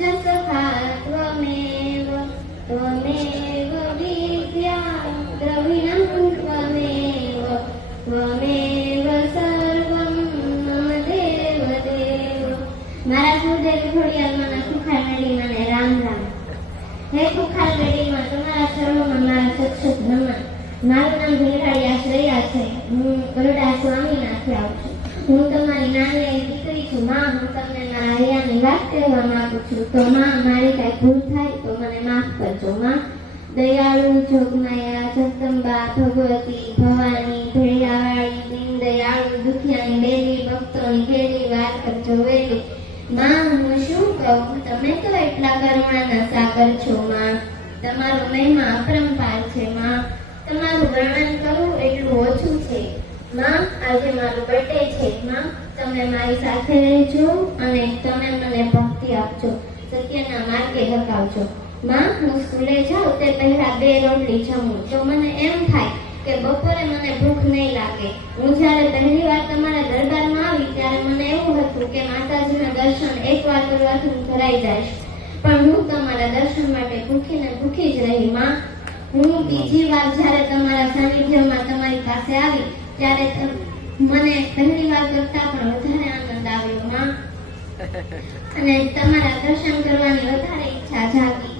सखा त्वमेव त्वमेव विद्या द्रविणं त्वमेव त्वमेव सर्वं मम देव देव। मारा गुरुदेव घोड़ियालमाना खुखार मेळीमाने राम राम। हे खुखार मेळीमां तमारा चरणोमां मारा सत्सत नमन। माરું નામ ભીલવાડી આશ્રયા છે। હું ગરુડા સ્વામીનાથથી આવું છું। હું તમારી નાની એવી દીકરી છું। માં, હું તમને મારા હૈયાની વાત કહેવા માંગુ છું। તો માં, મારી કાંઈ ભૂલ થાય તો મને માફ કરજો। માં, દયાળુ જોગમાયા જગદંબા ભગવતી ભવાની ભેળાવાળી દીન દયાળુ દુખિયાની બેલી ભક્તોની ઘેરી વાત કરજો વેલી। માં, હું શું કહું, તમે તો એટલા કરુણાના સાગર છો। માં, તમારો મહિમા અપરંપાર છે। માં, તમારું વર્ણન કરવું એટલું ઓછું છે। માં, આજે મારો બર્થડે છે। માં, તમે મારી સાથે રહેજો અને તમે મને ભક્તિ આપજો, સત્યના માર્ગે હકાવજો। માં, હું સ્કૂલે જાઉં તે પહેલા 2 રોટલી જમું તો મને એમ થાય કે બપોરે મને ભૂખ નહીં લાગે। હું જ્યારે પહેલી વાર તમારા દરબારમાં આવી ત્યારે મને એવું હતું કે માતાજીના દર્શન એકવાર કરવાથી હું ધરાઈ જઈશ, પણ હું તમારા દર્શન માટે ભૂખીને ભૂખી જ રહી। માં, હું બીજી વાર જ્યારે તમારા સાનિધ્યમાં તમારી પાસે આવી ત્યારે મને પહેલી વાર કરતા પણ વધારે આનંદ આવ્યો। માં, અને તમારા દર્શન કરવાની વધારે ઈચ્છા જાગી।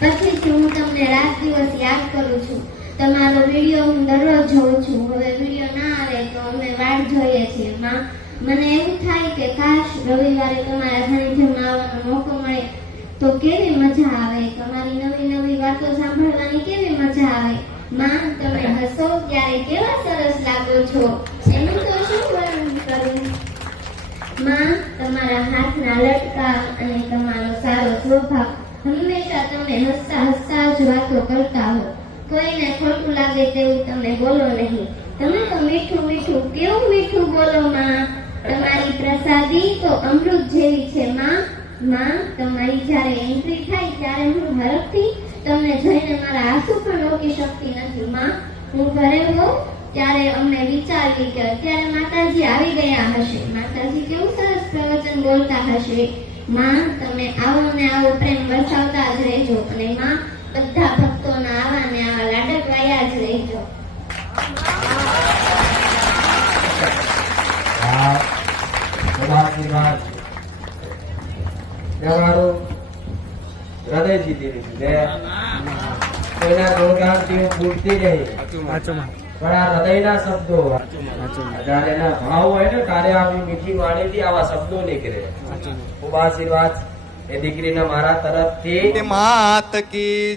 પછીથી હું તમને રાત દિવસ યાદ કરું છું। તમારો વિડીયો હું દરરોજ જોઉં છું। હવે વિડીયો ના આવે તો અમે વાટ જોઈએ છીએ। માં, મને એવું થાય કે કાશ રવિવારે તમારા સાનિધ્યમાં આવવાનો મોકો મળે તો કેવી મજા આવે, તમારી નવી નવી વાતો સાંભળવાની કેવી મજા આવે। માં, તમે હસો ત્યારે કેવા સરસ લાગો છો, એનું તો શું વર્ણન કરું। માં, તમારા હાથના લટકા અને તમારો સારો સ્વભાવ, હંમેશા તમે હસતા હસતા જ વાતો કરતા હો। કોઈને ખોટું લાગે તેવું તમે બોલો નહીં। તમે તો મીઠું મીઠું કેવું મીઠું બોલો। માં, તમારી પ્રસાદી તો અમૃત જેવી છે। માં, માં, તમારી જ્યારે એન્ટ્રી થાય ત્યારે હું હરખથી તમને જોઈને મારા આંસુ પણ રોકી શકતી નથી। માં, હું ઘરે હોઉં ત્યારે અમને વિચારીએ કે અત્યારે માતાજી આવી ગયા હશે, માતાજી કેવું સરસ પ્રવચન બોલતા હશે। માં, તમે આવો ને આવો પ્રેમ વરસાવતા જ રહેજો અને માં, બધા ભક્તોના આવા ને આવા લાડકવાયા જ રહેજો। તમારું હૃદય જીતી લીધું। કોઈના ગુણગાનથી હું ભૂલતી નહીં, પણ આ હૃદયના શબ્દો જ્યારે એના ભાવ હોય ને ત્યારે આવી મીઠી વાણીથી આવા શબ્દો નીકળે। ખૂબ આશીર્વાદ એ દીકરીના મારા તરફથી। માત કી